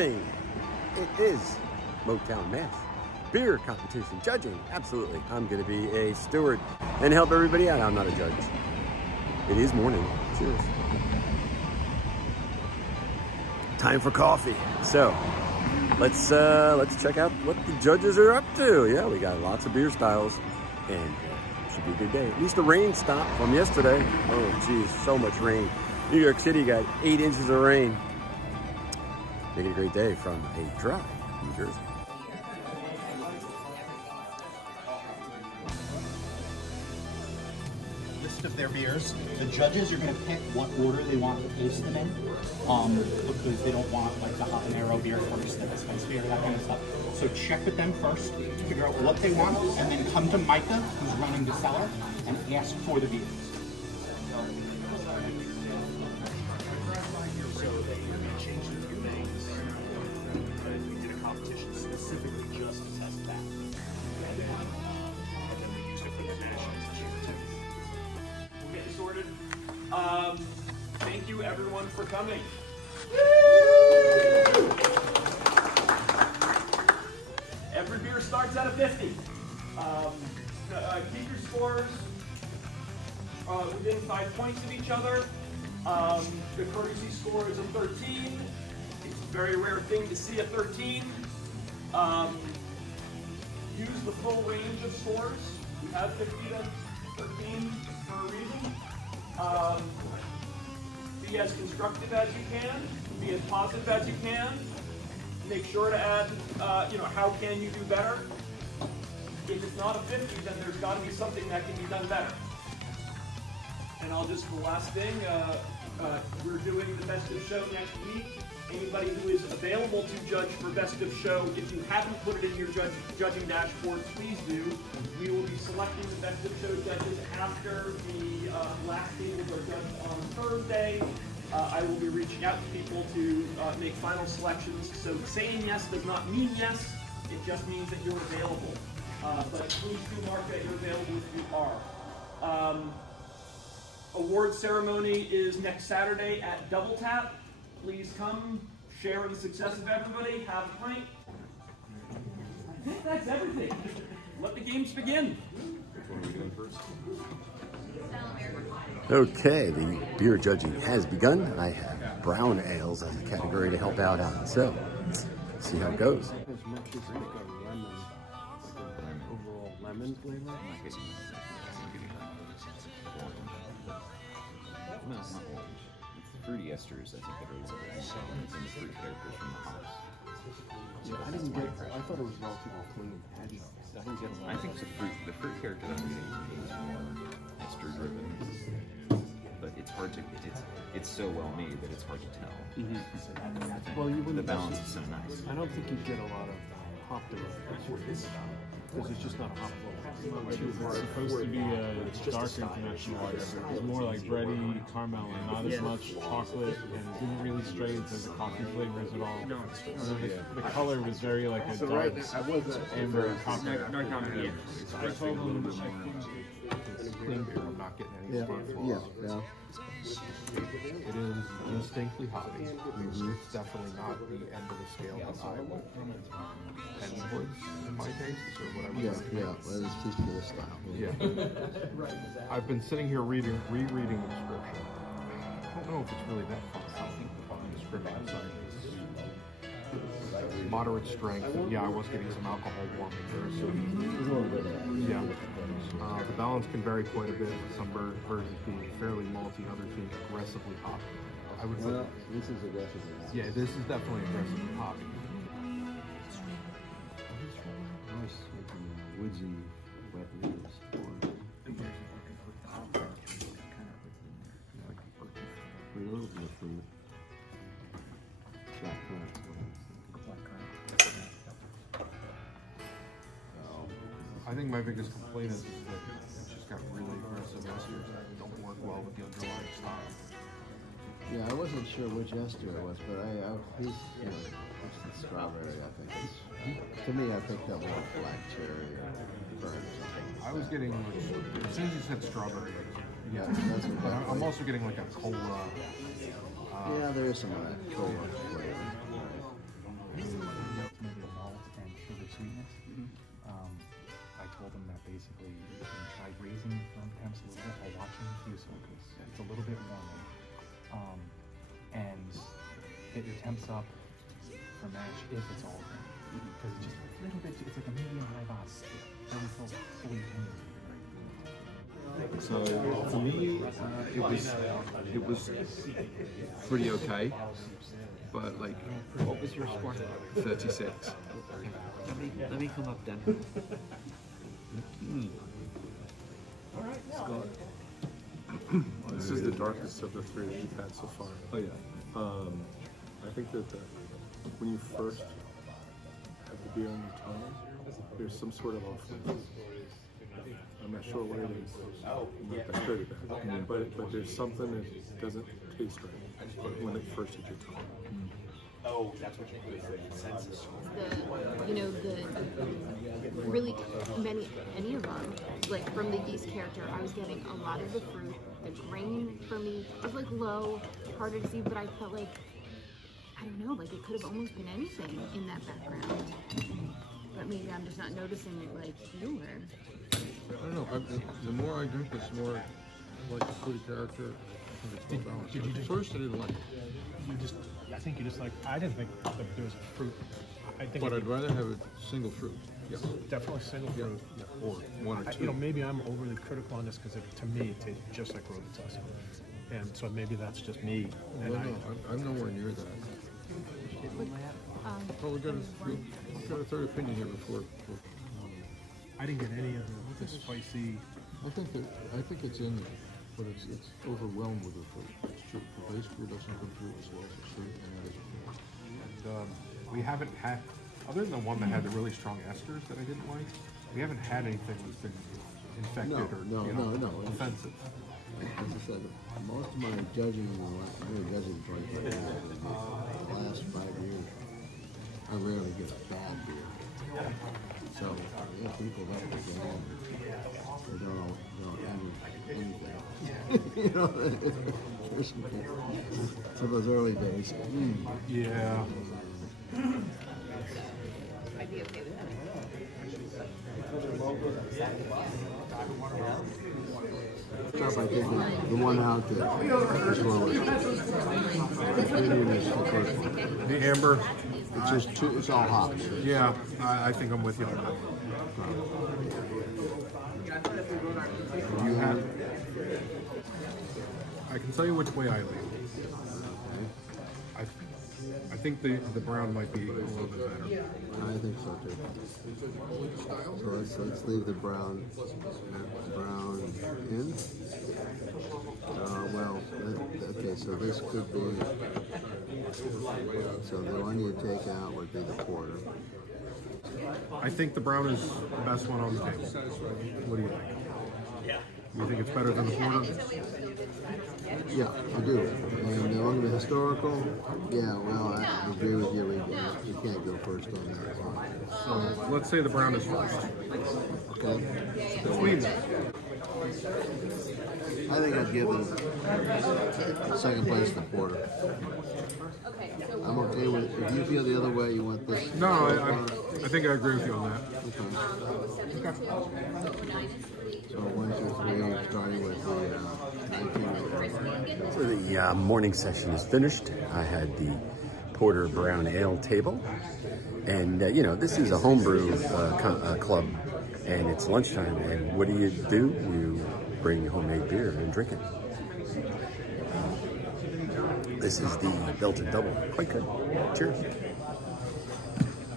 morning. It is Motown MASH beer competition judging. Absolutely. I'm going to be a steward and help everybody out. I'm not a judge. It is morning. Cheers. Time for coffee. So let's check out what the judges are up to. Yeah, we got lots of beer styles and it should be a good day. At least the rain stopped from yesterday. Oh geez, so much rain. New York City got 8 inches of rain. Make it a great day from a dry New Jersey. List of their beers. The judges are going to pick what order they want to taste them in, because they don't want like the habanero beer first, then the spice beer, that kind of stuff. So check with them first, figure out what they want, and then come to Micah, who's running the cellar, and ask for the beers. So they changed a few things, but we did a competition specifically just to test that. And then we used it for the national year too. We'll get you sorted. Thank you everyone for coming. Every beer starts at a 50. Keep your scores within 5 points of each other. The courtesy score is a 13. It's a very rare thing to see a 13. Use the full range of scores. We have 50 to 13 for a reason. Be as constructive as you can. Be as positive as you can. Make sure to add, how can you do better? If it's not a 50, then there's got to be something that can be done better. And the last thing, we're doing the Best of Show next week. Anybody who is available to judge for Best of Show, if you haven't put it in your judging dashboard, please do. We will be selecting the Best of Show judges after the last tables are judged on Thursday. I will be reaching out to people to make final selections. So saying yes does not mean yes, it just means that you're available. But please do mark that you're available if you are. Award ceremony is next Saturday at Double Tap. Please come, share in the success of everybody, have a pint. I think that's everything. Let the games begin. What are we doing first? Okay, the beer judging has begun. I have brown ales as a category to help out on. So, see how it goes. As much as like a lemon, like an overall lemon flavor. No, it's not orange. It's the fruity esters, I think, that are always and the fruit characters from the hops. Yeah, I didn't get. I thought it was relatively clean. I think the fruit character that I'm getting is more ester driven, but it's hard to. It's so well made that it's hard to tell. Well, The balance is so nice. I don't think you get a lot of hop derivatives because it's just not a hop flow. It's supposed to be a darker international lager. It's more like bready, caramel, and not as much chocolate, and it didn't really stray into the coffee flavors at all. The color was very like a dark amber coffee. I told them it's clean beer. I'm not getting any spark flows. Yeah. It is distinctly hoppy. It's definitely not the end of the scale that I would and puts in my taste or whatever. Yeah, that is please for the style. Yeah. I've been sitting here rereading the description. I don't know if it's really that fun. I think the description side is moderate strength. Yeah, I was getting some alcohol warming there. So, yeah. The balance can vary quite a bit, with some versions being fairly malty, others being aggressively hoppy. I would say this is aggressively hoppy. Yeah, this is definitely aggressively hoppy. Nice, woodsy, wet leaves. A little bit of fruit. Black currant. I think my biggest complaint is that it's just got really aggressive esters that don't work well with the underlying style. Yeah, I wasn't sure which ester it was, but it's the strawberry, I think. To me, I picked up more black cherry or burnt or something. I was getting, as soon as you said strawberry, yeah, that's what I'm also getting like a cola. Yeah, there is some of that cola flavor. get your temps up for mash if it's all there. Because it's just a little bit, it's like a medium high boss. Doesn't feel fully tender. So for me, it was pretty okay, but like, What was your score? 36. Let me come up then. Scott. This is the darkest of the three that you've had so far. Oh yeah. I think that when you first have the beer on your tongue, there's some sort of offense. I'm not sure what it is. I'm not that good at that. But there's something that doesn't taste right when it first hits your tongue. Oh, that's what you mean. Consensus. The really any of them, like from the yeast character, I was getting a lot of the fruit. The grain for me was like low, harder to see, but I felt like, I don't know, like it could have almost been anything in that background. But maybe I'm just not noticing it like you were. I don't know. The more I drink this, the more I like the fruity character. Did you just first I didn't like it. I think you just like, I didn't think that there was fruit. I think But I'd rather have a single fruit. yes, definitely single fruit. Or one or two. You know, maybe I'm overly critical on this because to me it tastes just like Robitussin. And so maybe that's just me. And No, I'm nowhere near that. Well, we got a third opinion here before. I didn't get any of the spicy. I think it's in there, but it's overwhelmed with the fruit. It's true. The base fruit doesn't come through as well as the fruit, and that is And, we haven't had, other than the one that had the really strong esters that I didn't like, we haven't had anything that's been infected No. offensive. As I said, most of my judging in the last, I've been judging for the last 5 years, I rarely get a bad beer. So, yeah, people love the game. They don't anything. You know, there's some of those early days. Yeah. I'd be okay with that. Start by taking the one out that is slowest. The premium is the first one. The amber, It's just two, it's all hops. yeah, I think I'm with you on that. You have, I can tell you which way I lean. I think the brown might be a little bit better. I think so too. So let's leave the brown in. Okay, so this could be, so the one you take out would be the porter. I think the brown is the best one on the table. What do you think? You think it's better than the porter? Yeah, I do. And the one with historical, yeah, well, I agree with you. We can't go first on that. So let's say the brown is first. Okay. Between I think I'd give the second place to porter. I'm okay with it. If you feel the other way, you want this. No, I think I agree with you on that. Okay. So 1, 2, 3, starting with the 19. So the morning session is finished. I had the Porter Brown Ale table. And, you know, this is a homebrew club. And it's lunchtime. And what do? You bring homemade beer and drink it. This is the Belgian Double. Quite good. Cheers.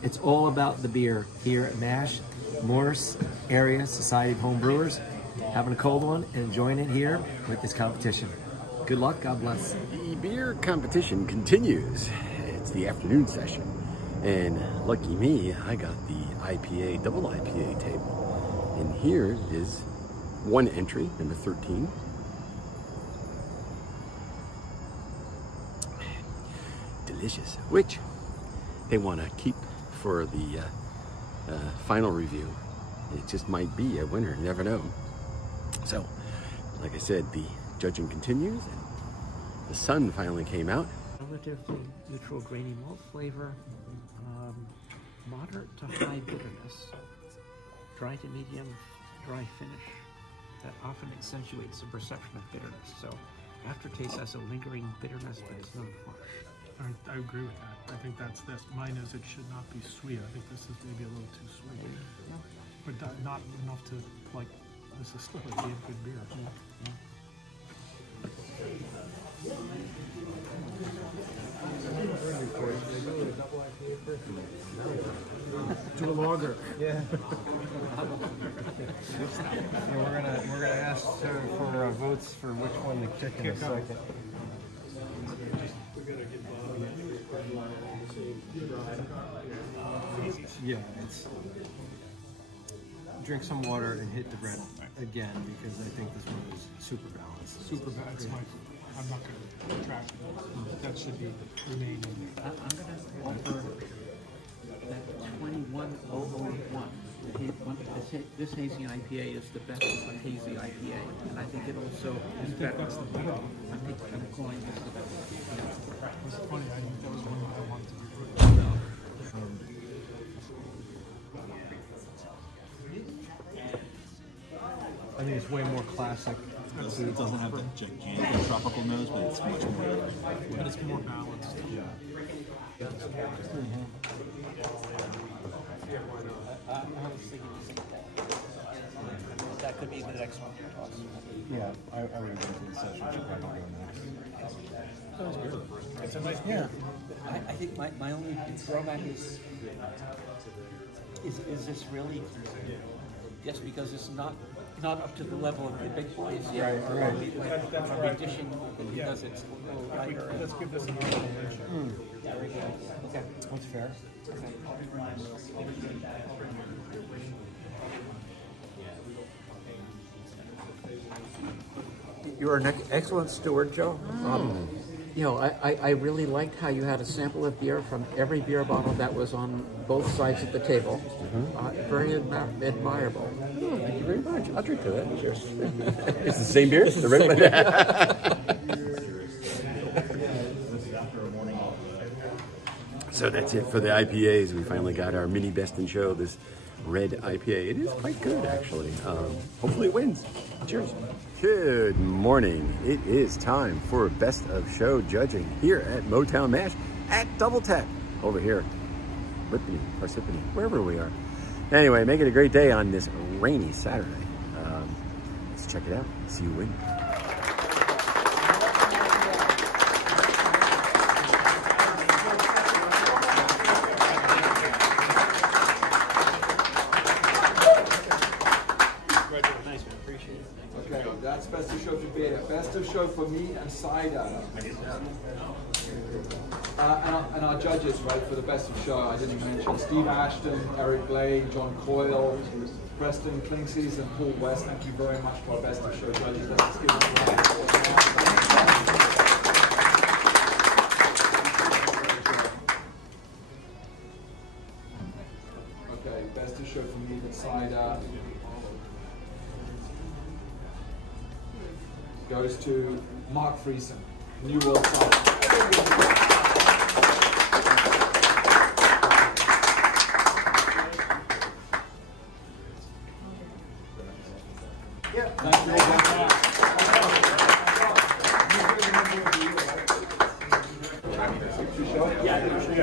It's all about the beer here at MASH, Morris Area Society of Home Brewers. Having a cold one and enjoying it here with this competition. Good luck, God bless. The beer competition continues. It's the afternoon session. And lucky me, I got the IPA, double IPA table. And here is one entry, number 13. Delicious, which they want to keep for the final review. It just might be a winner, you never know. So, like I said, the judging continues, and the sun finally came out. Relatively neutral grainy malt flavor, moderate to high bitterness, dry to medium dry finish that often accentuates the perception of bitterness. So, aftertaste has a lingering bitterness that is not harsh. I agree with that. I think that's mine is it should not be sweet. I think this is maybe a little too sweet, but not enough to like. This is still a damn good beer. To a lager. Yeah. We're gonna ask for votes for which one to kick in a second. Yeah, it's drink some water and hit the red again because I think this one is super balanced. Super balanced. I'm not going to track it. That should be remaining there. I'm going to offer that 21001. This hazy IPA is the best hazy IPA, and I think it also is better. That's the better one. I'm calling this the better one. It's funny. I think that was one that I wanted to be good. I think it's way more classic. It doesn't have that gigantic tropical nose, but it's much more. But it's more balanced. Yeah. I was thinking that could be the next one. Yeah, I would have been to the session. Should probably go next. It's a nice beer. I think my only throwback is this really just because it's not up to the level of the big boys yet, or are we dishing because it's a little lighter? Let's give this another mention. There we go. Okay, that's fair. You're an excellent steward, Joe. You know, I really liked how you had a sample of beer from every beer bottle that was on both sides of the table. Very admirable. Oh, thank you very much. I'll drink to that. Cheers. It's the same beer? It's the same beer. So that's it for the IPAs. We finally got our mini best in show, this red IPA. It is quite good, actually. Hopefully it wins. Cheers. Good morning. It is time for best of show judging here at Motown MASH at Double Tap over here, Whitby, Parsippany, wherever we are. Anyway, make it a great day on this rainy Saturday. Let's check it out. See who wins. That's best of show for beer. Best of show for meat and cider. And our judges, right, for the best of show, I didn't mention Steve Ashton, Eric Blade, John Coyle, Preston Klinkses, and Paul West. Thank you very much for our best of show judges. Let's give them a round. Okay, best of show for meat and cider goes to Mark Friesen, New World Cider.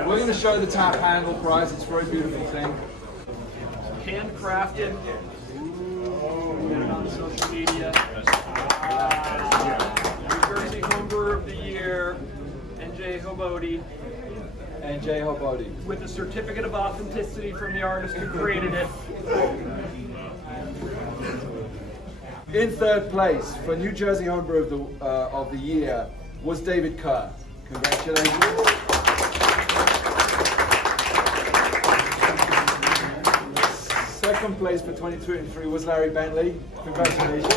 We're going to show the tap handle prize. It's a very beautiful thing. Handcrafted. On social media. New Jersey Homebrewer of the Year, NJ Hobody. NJ Hobody. With a certificate of authenticity from the artist who created it. In third place for New Jersey Homebrewer of the Year was David Kerr. Congratulations. Second place for 2023 was Larry Bentley. Congratulations.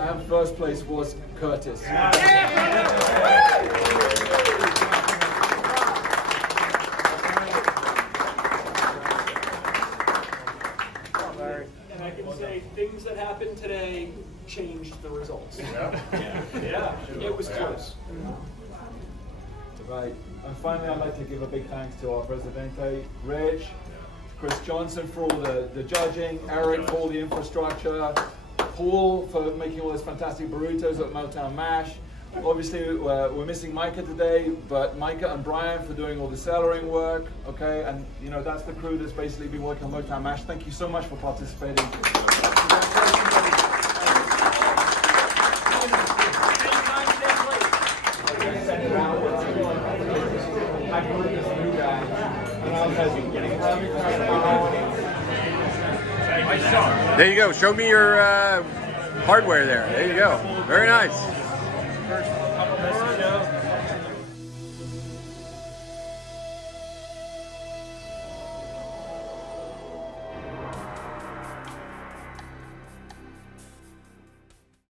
And first place was Curtis. And I can say things that happened today changed the results. Yeah, it was close. Right. And finally, I'd like to give a big thanks to our Presidente, Rich, Chris Johnson for all the judging, Eric for all the infrastructure, Paul for making all those fantastic burritos at Motown MASH, Obviously, we're missing Micah today, but Micah and Brian for doing all the cellaring work, okay? And, you know, that's the crew that's basically been working on Motown MASH. Thank you so much for participating. There you go. Show me your hardware there. There you go. Very nice.